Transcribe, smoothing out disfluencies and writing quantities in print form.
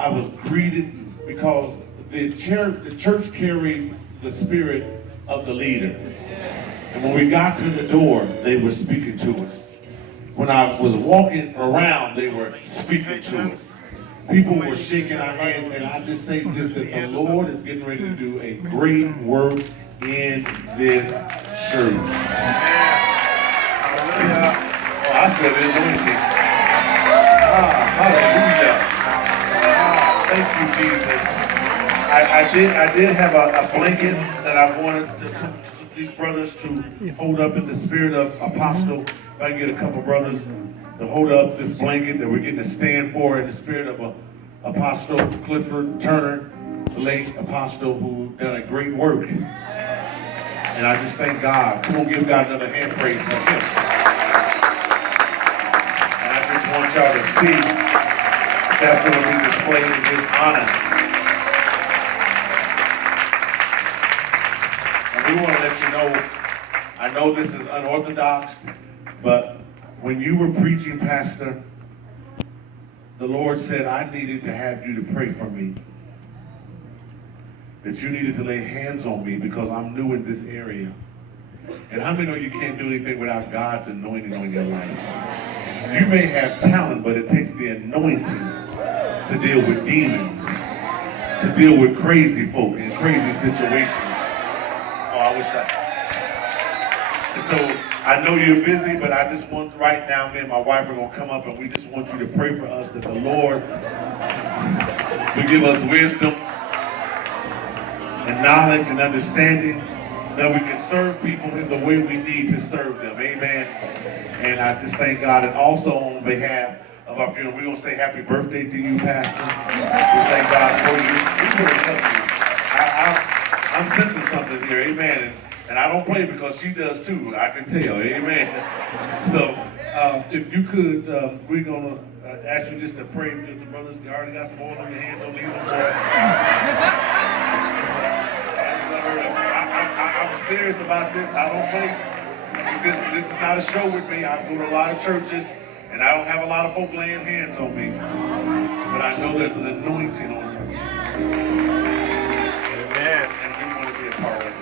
I was greeted because the church carries the spirit of the leader. And when we got to the door, they were speaking to us. When I was walking around, they were speaking to us. People were shaking our hands, and I just say this, that the Lord is getting ready to do a great work in this church. Hallelujah. Oh, I feel the anointing. Hallelujah. Thank you, Jesus. I did have a blanket that I wanted these brothers to hold up in the spirit of Apostle. If I can get a couple brothers to hold up this blanket that we're getting a stand for in the spirit of Apostle Clifford Turner, the late Apostle who done a great work. And I just thank God. Come on, give God another hand praise for him. And I just want y'all to see that's going to be displayed in his honor. We want to let you know, I know this is unorthodox, but when you were preaching, Pastor, the Lord said, I needed to have you to pray for me. That you needed to lay hands on me because I'm new in this area. And how many know you can't do anything without God's anointing on your life? You may have talent, but it takes the anointing to deal with demons, to deal with crazy folk in crazy situations. I wish and so I know you're busy, but I just want right now, me and my wife are going to come up and we just want you to pray for us that the Lord will give us wisdom and knowledge and understanding that we can serve people in the way we need to serve them. Amen. And I just thank God. And also on behalf of our funeral, we're going to say happy birthday to you, Pastor. We thank God for you. We really love you. I'm sensing something here, amen. And I don't play because she does too, I can tell, amen. So, if you could, we're going to ask you just to pray for the brothers. You already got some oil on your hand, don't leave them more. I'm serious about this, I don't play. This is not a show with me. I go to a lot of churches, and I don't have a lot of folk laying hands on me. But I know there's an anointing on you. Amen. And we want to be a part of it.